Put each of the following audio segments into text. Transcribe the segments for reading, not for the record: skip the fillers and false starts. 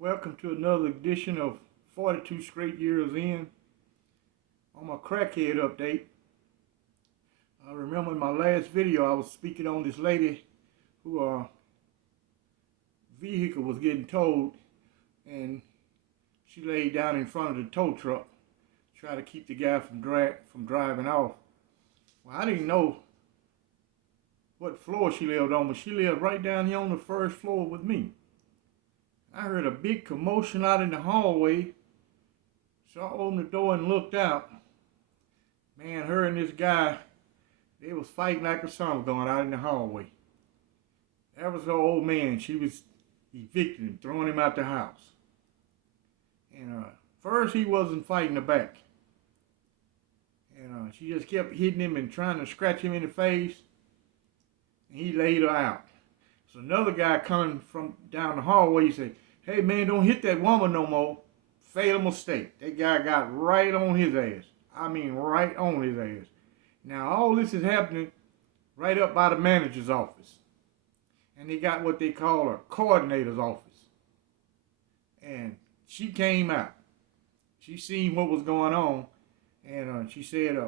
Welcome to another edition of 42 Straight Years In. On my crackhead update, I remember in my last video I was speaking on this lady who vehicle was getting towed and she laid down in front of the tow truck, try to keep the guy from driving off. Well, I didn't know what floor she lived on, but she lived right down here on the first floor with me. I heard a big commotion out in the hallway, so I opened the door and looked out. Man, her and this guy, they was fighting like a summer going out in the hallway. That was her old man. She was evicting him, throwing him out the house. And first he wasn't fighting her back. And she just kept hitting him and trying to scratch him in the face. And he laid her out. So another guy coming from down the hallway said, "Hey man, don't hit that woman no more. Fatal mistake." That guy got right on his ass. I mean right on his ass. Now all this is happening right up by the manager's office. And they got what they call a coordinator's office. And she came out. She seen what was going on. And she said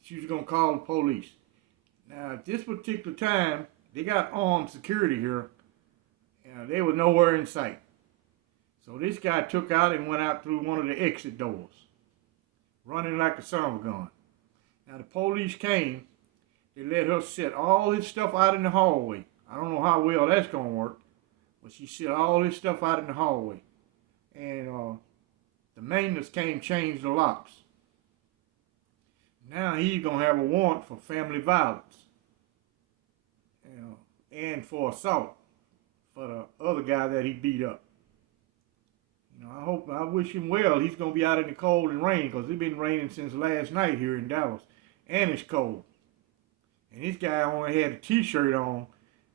she was going to call the police. Now at this particular time, they got armed security here. They were nowhere in sight. So this guy took out and went out through one of the exit doors, running like a summer gun. Now the police came. They let her set all his stuff out in the hallway. I don't know how well that's going to work, but she set all his stuff out in the hallway. And the maintenance came, changed the locks. Now he's going to have a warrant for family violence. And for assault for the other guy that he beat up. I wish him well. He's going to be out in the cold and rain because it's been raining since last night here in Dallas. And it's cold. And this guy only had a t-shirt on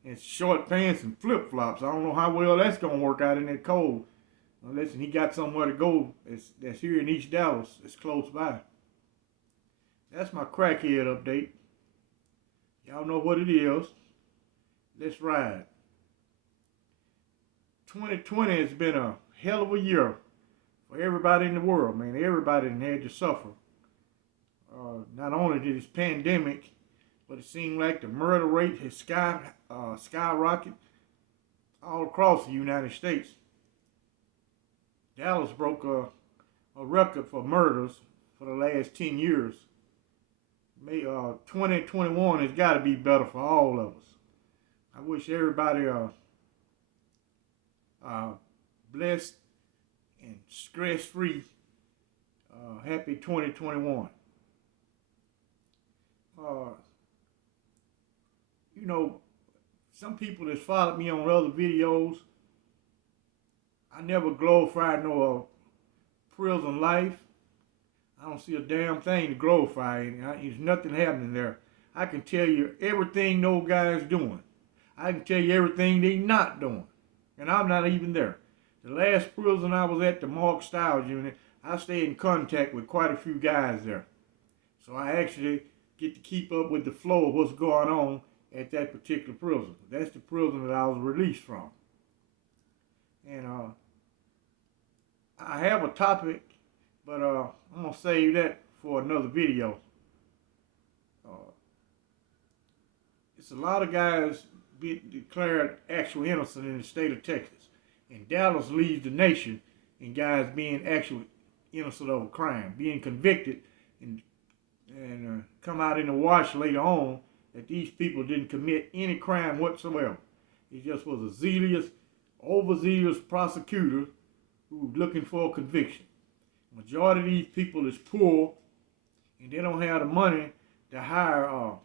and short pants and flip-flops. I don't know how well that's going to work out in that cold. Unless he got somewhere to go that's here in East Dallas. It's close by. That's my crackhead update. Y'all know what it is. Let's ride. 2020 has been a hell of a year for everybody in the world, man. Everybody had to suffer. Not only did this pandemic, but it seemed like the murder rate has skyrocketed all across the United States. Dallas broke a record for murders for the last 10 years. 2021 has got to be better for all of us. I wish everybody blessed and stress-free happy 2021. Some people that's followed me on other videos, I never glorified no prison life. I don't see a damn thing to glorify. There's nothing happening there. I can tell you everything those guys doing. I can tell you everything they not doing. And I'm not even there. The last prison I was at, the Mark Stiles unit, I stayed in contact with quite a few guys there. So I actually get to keep up with the flow of what's going on at that particular prison. That's the prison that I was released from. And I have a topic, but I'm going to save that for another video. It's a lot of guys being declared actual innocent in the state of Texas. And Dallas leads the nation in guys being actually innocent of a crime, being convicted and come out in the wash later on that these people didn't commit any crime whatsoever. It just was a overzealous prosecutor who was looking for a conviction. Majority of these people is poor and they don't have the money to hire a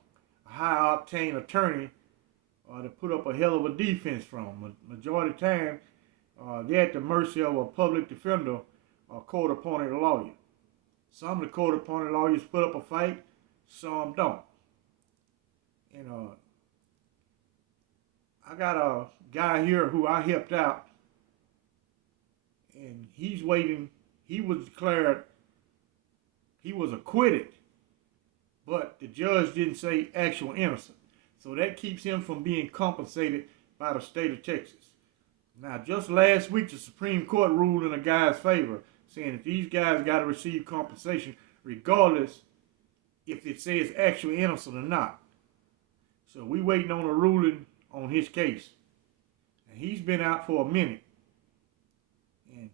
high-octane attorney to put up a hell of a defense from. Majority of the time, they're at the mercy of a public defender or court-appointed lawyer. Some of the court-appointed lawyers put up a fight, some don't. And I got a guy here who I helped out, and he's waiting. He was declared, he was acquitted, but the judge didn't say actual innocent. So that keeps him from being compensated by the state of Texas. Now, just last week, the Supreme Court ruled in a guy's favor, saying that these guys got to receive compensation regardless if it says actually innocent or not. So we waiting on a ruling on his case. And he's been out for a minute. And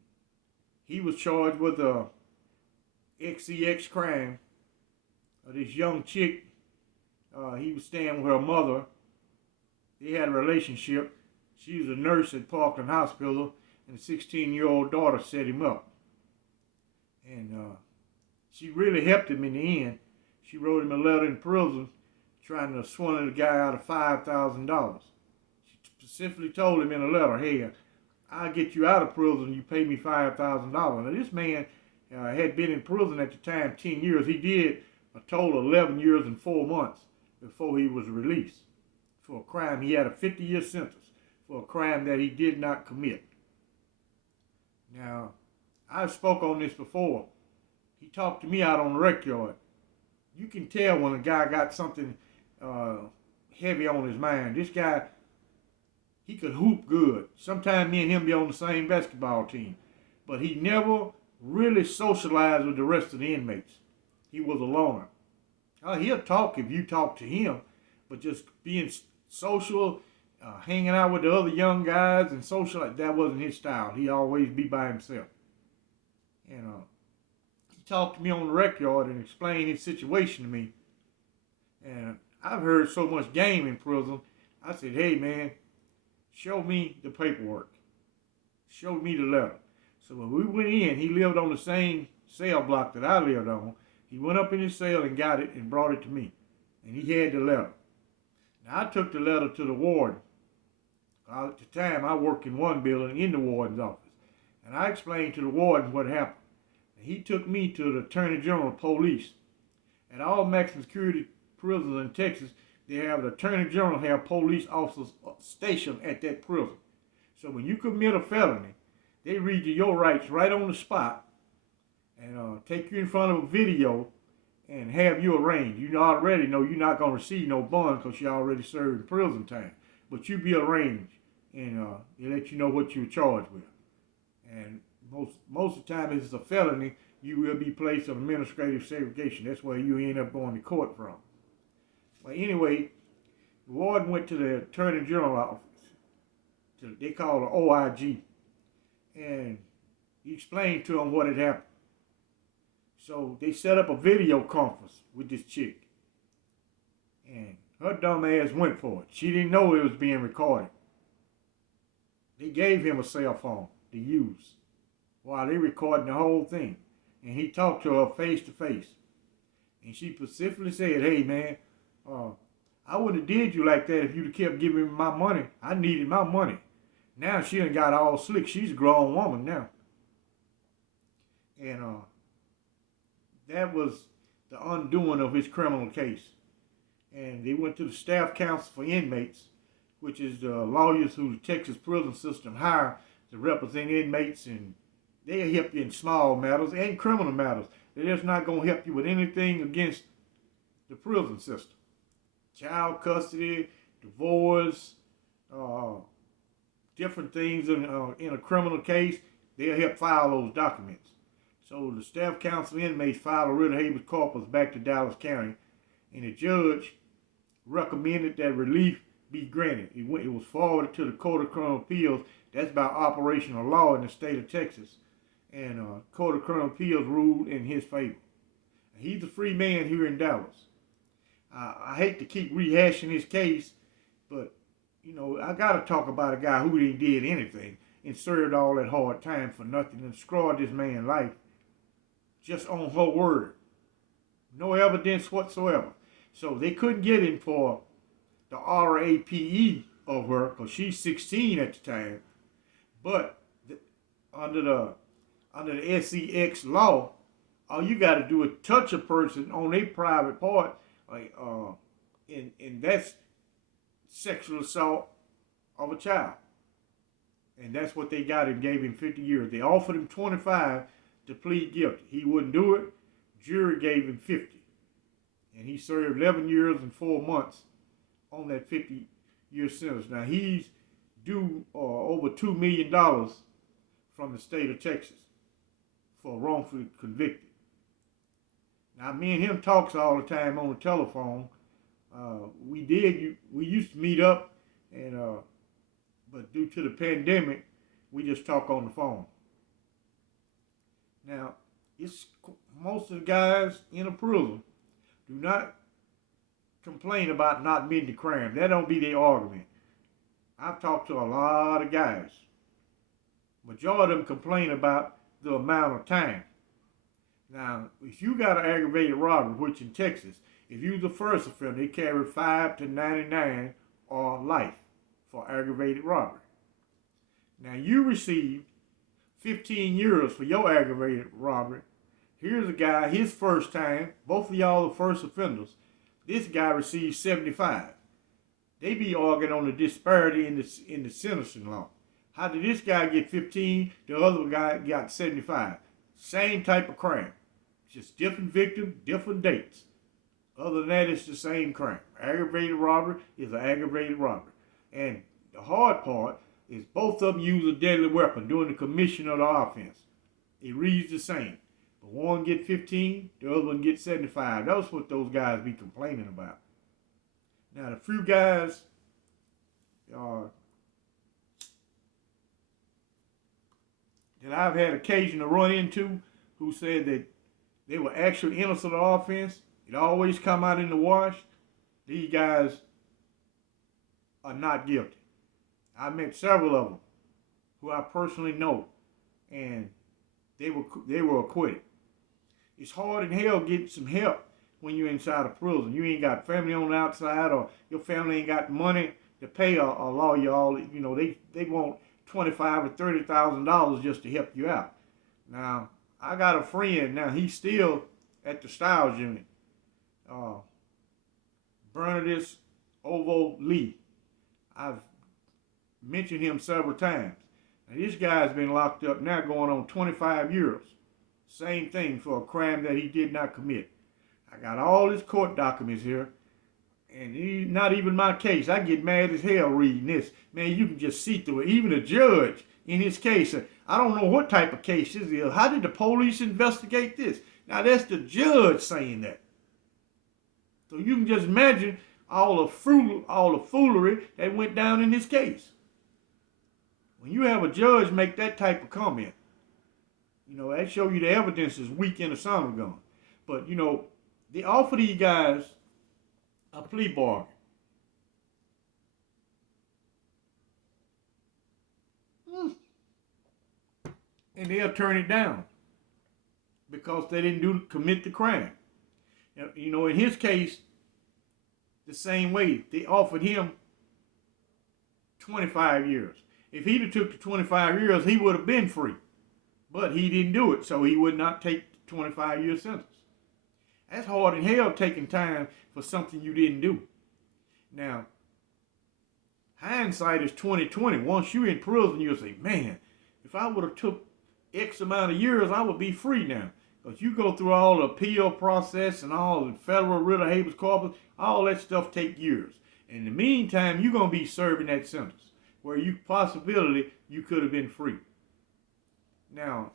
he was charged with a XCX crime of this young chick. He was staying with her mother. They had a relationship. She was a nurse at Parkland Hospital, and a 16-year-old daughter set him up. And she really helped him in the end. She wrote him a letter in prison trying to swindle the guy out of $5,000. She specifically told him in a letter, hey, I'll get you out of prison, you pay me $5,000. Now, this man had been in prison at the time 10 years. He did a total of 11 years and 4 months before he was released for a crime. He had a 50-year sentence for a crime that he did not commit. Now, I've spoke on this before. He talked to me out on the rec yard. You can tell when a guy got something heavy on his mind. This guy, he could hoop good. Sometimes me and him be on the same basketball team. But he never really socialized with the rest of the inmates. He was a loner. He'll talk if you talk to him, but just being social, hanging out with the other young guys and social, that wasn't his style. He always be by himself. And he talked to me on the rec yard and explained his situation to me. And I've heard so much game in prison. I said, hey man, show me the paperwork. Show me the letter. So when we went in, he lived on the same cell block that I lived on. He went up in his cell and got it and brought it to me. And he had the letter. Now I took the letter to the warden. At the time I worked in one building in the warden's office. And I explained to the warden what happened. And he took me to the Attorney General of Police. At all maximum security prisons in Texas, they have the Attorney General have police officers stationed at that prison. So when you commit a felony, they read you your rights right on the spot and take you in front of a video and have you arraigned. You already know you're not going to receive no bond because you already served prison time. But you be arraigned and they let you know what you're charged with. And most of the time, if it's a felony, you will be placed on administrative segregation. That's where you end up going to court from. But anyway, the warden went to the Attorney General office. They call it OIG. And he explained to him what had happened. So they set up a video conference with this chick. And her dumb ass went for it. She didn't know it was being recorded. They gave him a cell phone to use while they recording the whole thing. And he talked to her face to face. And she specifically said, hey man, I wouldn't have did you like that if you'd have kept giving me my money. I needed my money. Now she done got all slick. She's a grown woman now. And that was the undoing of his criminal case. And they went to the Staff Council for Inmates, which is the lawyers who the Texas prison system hire to represent inmates, and they'll help you in small matters and criminal matters. They're just not going to help you with anything against the prison system. Child custody, divorce, different things in a criminal case, they'll help file those documents. So the Staff Council inmates filed a writ of habeas corpus back to Dallas County, and the judge recommended that relief be granted. It was forwarded to the Court of Criminal Appeals. That's about operational law in the state of Texas. And Court of Criminal Appeals ruled in his favor. He's a free man here in Dallas. I hate to keep rehashing his case, but you know, I got to talk about a guy who didn't did anything and served all that hard time for nothing and destroyed this man's life just on her word. No evidence whatsoever. So they couldn't get him for the RAPE of her because she's 16 at the time. But under the SEX law, all you got to do is touch a person on their private part, and that's sexual assault of a child. And that's what they got him, gave him 50 years. They offered him 25 to plead guilty. He wouldn't do it. Jury gave him 50. And he served 11 years and 4 months on that 50-year sentence. Now, he's due over $2 million from the state of Texas for wrongfully convicted. Now, me and him talks all the time on the telephone. We used to meet up, and but due to the pandemic, we just talk on the phone. Now, it's most of the guys in a prison do not complain about not meeting the crime. That don't be their argument. I've talked to a lot of guys. Majority of them complain about the amount of time. Now, if you got an aggravated robbery, which in Texas, if you the first offender, they carry 5 to 99 or life for aggravated robbery. Now, you received 15 years for your aggravated robbery. Here's a guy, his first time, both of y'all the first offenders. This guy received 75. They be arguing on the disparity in the sentencing law. How did this guy get 15? The other guy got 75. Same type of crime. Just different victim, different dates. Other than that, it's the same crime. Aggravated robbery is an aggravated robbery. And the hard part is both of them use a deadly weapon during the commission of the offense. It reads the same. But one get 15, the other one get 75. That's what those guys be complaining about. Now, the few guys that I've had occasion to run into who said that they were actually innocent of offense, it always come out in the wash, these guys are not guilty. I met several of them who I personally know, and they were acquitted. It's hard in hell getting some help when you're inside a prison. You ain't got family on the outside, or your family ain't got money to pay a lawyer. They want $25,000 or $30,000 just to help you out. Now, I got a friend. Now he's still at the Styles unit. Bernardus Ovo Lee. I've mentioned him several times. Now, this guy's been locked up now going on 25 years. Same thing for a crime that he did not commit. I got all his court documents here, and not even my case. I get mad as hell reading this. Man, you can just see through it. Even a judge in his case, I don't know what type of case this is. How did the police investigate this? Now, that's the judge saying that. So you can just imagine all the foolery that went down in his case. When you have a judge make that type of comment, that show you the evidence is weak in the son of a gun. But, they offer these guys a plea bargain. And they'll turn it down because they didn't commit the crime. In his case, the same way, they offered him 25 years. If he'd have took the 25 years, he would have been free. But he didn't do it, so he would not take the 25-year sentence. That's hard in hell, taking time for something you didn't do. Now, hindsight is 20/20. Once you're in prison, you'll say, man, if I would have took X amount of years, I would be free now. Because you go through all the appeal process and all the federal writ of habeas corpus, all that stuff take years. In the meantime, you're going to be serving that sentence where you could have been free. Now,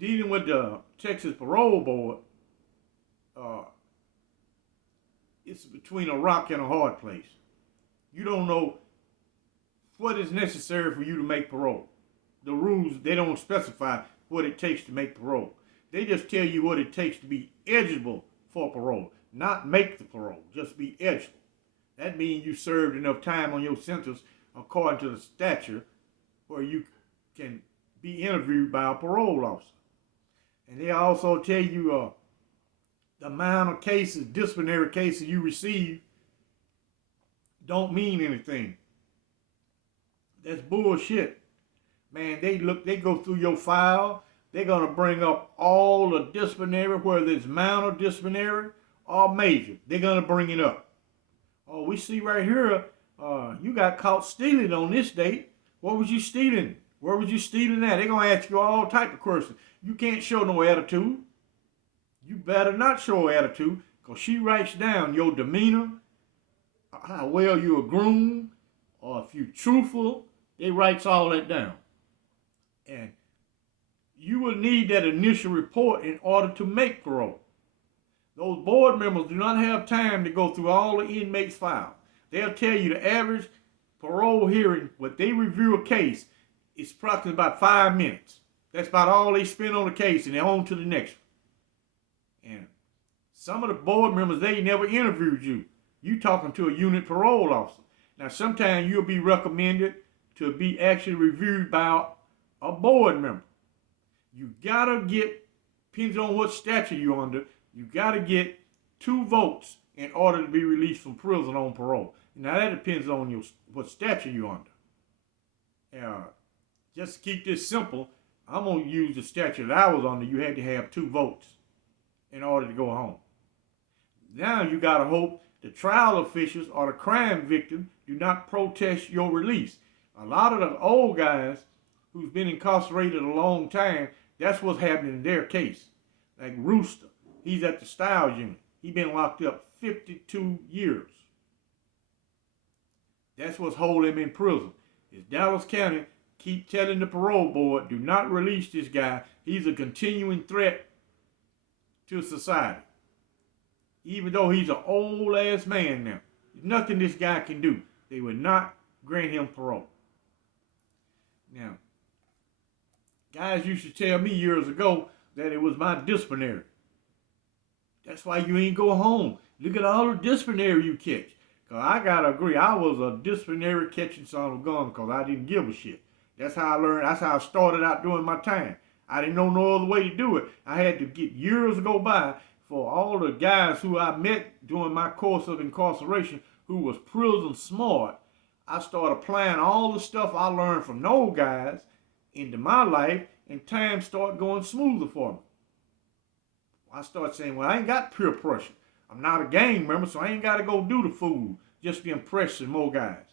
dealing with the Texas Parole Board, it's between a rock and a hard place. You don't know what is necessary for you to make parole. The rules, they don't specify what it takes to make parole. They just tell you what it takes to be eligible for parole, not make the parole, just be eligible. That means you served enough time on your sentence according to the statute where you can be interviewed by a parole officer. And they also tell you the amount of cases, disciplinary cases you receive don't mean anything. That's bullshit. Man, they go through your file. They're going to bring up all the disciplinary, whether it's minor disciplinary or major. They're going to bring it up. Oh, we see right here, you got caught stealing on this date. What was you stealing? Where was you stealing at? They're going to ask you all type of questions. You can't show no attitude. You better not show attitude, because she writes down your demeanor, how well you're groomed, or if you're truthful, they writes all that down. And you will need that initial report in order to make parole. Those board members do not have time to go through all the inmates' files. They'll tell you the average parole hearing, what they review a case, is approximately about 5 minutes. That's about all they spend on the case, and they're on to the next one. And some of the board members, they never interviewed you. You talking to a unit parole officer. Now, sometimes you'll be recommended to be actually reviewed by a board member. You gotta get, depends on what statute you're under, you gotta get 2 votes in order to be released from prison on parole. Now that depends on what statute you're under. Just to keep this simple, I'm gonna use the statute that I was under. You had to have 2 votes in order to go home. Now you gotta hope the trial officials or the crime victim do not protest your release. A lot of the old guys who's been incarcerated a long time, that's what's happening in their case. Like Rooster, he's at the Styles unit. He's been locked up 52 years. That's what's holding him in prison. Is Dallas County keep telling the parole board, do not release this guy. He's a continuing threat to society. Even though he's an old ass man now. There's nothing this guy can do. They would not grant him parole. Now, guys used to tell me years ago that it was my disciplinary. That's why you ain't go home. Look at all the disciplinary you catch. Because I got to agree, I was a disciplinary catching son of a gun because I didn't give a shit. That's how I learned, that's how I started out doing my time. I didn't know no other way to do it. I had to get years go by for all the guys who I met during my course of incarceration who was prison smart. I started applying all the stuff I learned from those guys into my life, and time started going smoother for me. I started saying, well, I ain't got peer pressure. I'm not a gang member, so I ain't got to go do the fool just to impress some more guys.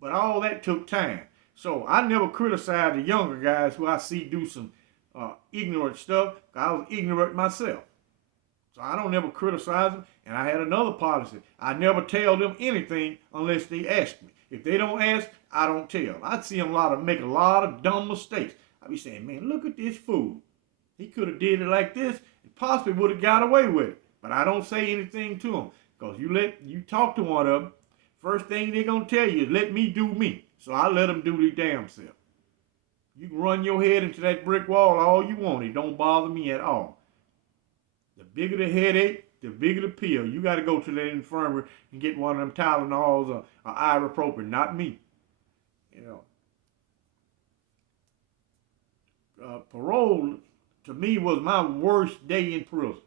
But all that took time. So I never criticized the younger guys who I see do some ignorant stuff. I was ignorant myself. So I don't never criticize them. And I had another policy. I never tell them anything unless they ask me. If they don't ask, I don't tell. I see them make a lot of dumb mistakes. I be saying, man, look at this fool. He could have did it like this and possibly would have got away with it. But I don't say anything to them. Because you talk to one of them, first thing they're going to tell you is let me do me. So I let them do their damn self. You can run your head into that brick wall all you want. It don't bother me at all. The bigger the headache, the bigger the pill. You got to go to that infirmary and get one of them Tylenols or ibuprofen, not me. You know. Parole, to me, was my worst day in prison.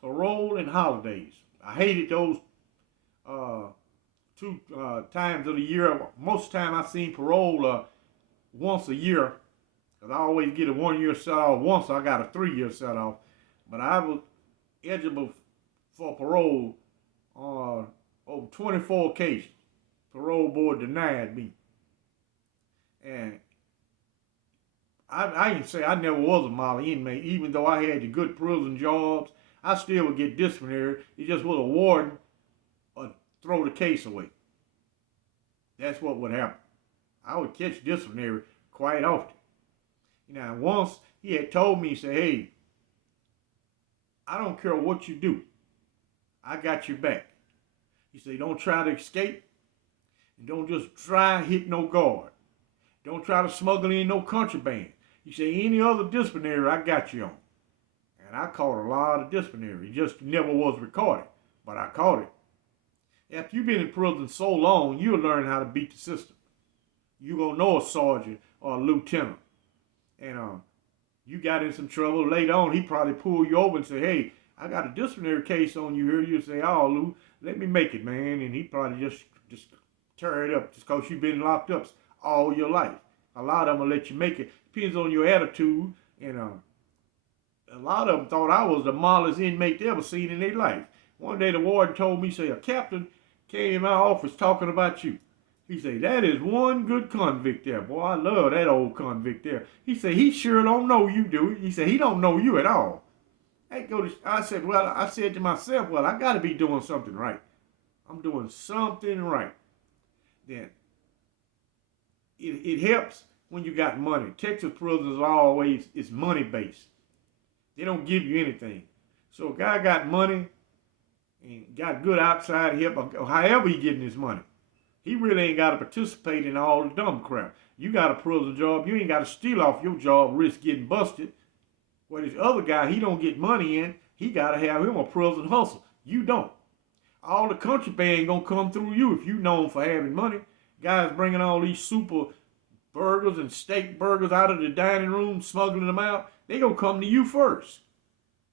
Parole and holidays. I hated those 2 times of the year. Most of the time I seen parole once a year. Because I always get a 1-year set off. Once I got a 3-year set off. But I was eligible for parole on over 24 occasions. Parole board denied me. And I can say I never was a model inmate. Even though I had the good prison jobs, I still would get disciplinary. It just was a warden or throw the case away. That's what would happen. I would catch disciplinary quite often. Now, once he had told me, he said, hey, I don't care what you do. I got your back. He said, don't try to escape. And don't just try to hit no guard. Don't try to smuggle in no contraband. He said, any other disciplinary, I got you on. And I caught a lot of disciplinary. It just never was recorded. But I caught it. After you've been in prison so long, you'll learn how to beat the system. You're going to know a sergeant or a lieutenant. And you got in some trouble. Later on, he probably pulled you over and say, hey, I got a disciplinary case on you here. You say, oh, Lou, let me make it, man. And he probably just tear it up just because you've been locked up all your life. A lot of them will let you make it. Depends on your attitude. And a lot of them thought I was the modest inmate they ever seen in their life. One day the warden told me, say, a captain came in my office talking about you. He said, that is one good convict there. Boy, I love that old convict there. He said, he sure don't know you, do he? He said, he don't know you at all. I said to myself, well, I got to be doing something right. I'm doing something right. Then it helps when you got money. Texas prisons are always, it's money based. They don't give you anything. So a guy got money and got good outside help, or however he getting his money, he really ain't got to participate in all the dumb crap. You got a prison job, you ain't got to steal off your job, risk getting busted. Well, this other guy, he don't get money in, he got to have him a prison hustle. You don't. All the contraband gonna come through you if you known for having money. Guys bringing all these super burgers and steak burgers out of the dining room, smuggling them out, they gonna come to you first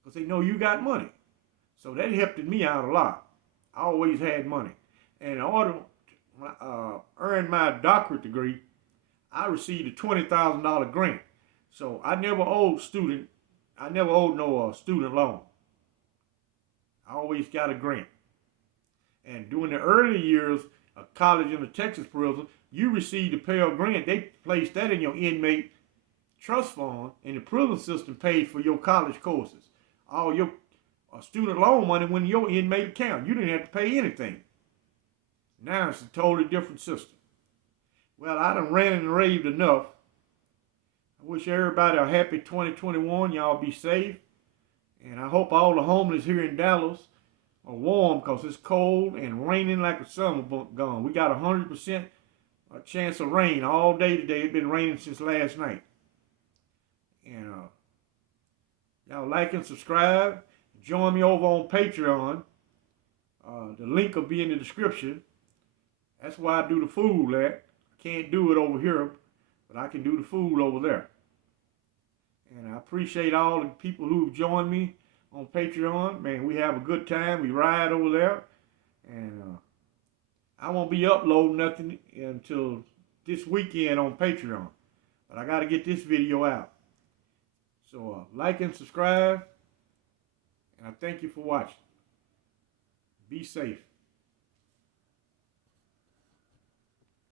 because they know you got money. So that helped me out a lot. I always had money. And in order to earn my doctorate degree, I received a $20,000 grant. So I never owed no student loan. I always got a grant. And during the early years of college in the Texas prison, you received a Pell Grant. They placed that in your inmate trust fund, and the prison system paid for your college courses. All your student loan money went in your inmate account. You didn't have to pay anything. Now it's a totally different system. Well, I done ran and raved enough. I wish everybody a happy 2021. Y'all be safe. And I hope all the homeless here in Dallas are warm because it's cold and raining like a summer gun. We got 100% chance of rain all day today. It's been raining since last night. And y'all like and subscribe. Join me over on Patreon. The link will be in the description. That's why I do the food at. I can't do it over here, but I can do the food over there. And I appreciate all the people who've joined me on Patreon. Man, we have a good time. We ride over there. And I won't be uploading nothing until this weekend on Patreon. But I got to get this video out. So like and subscribe. And I thank you for watching. Be safe.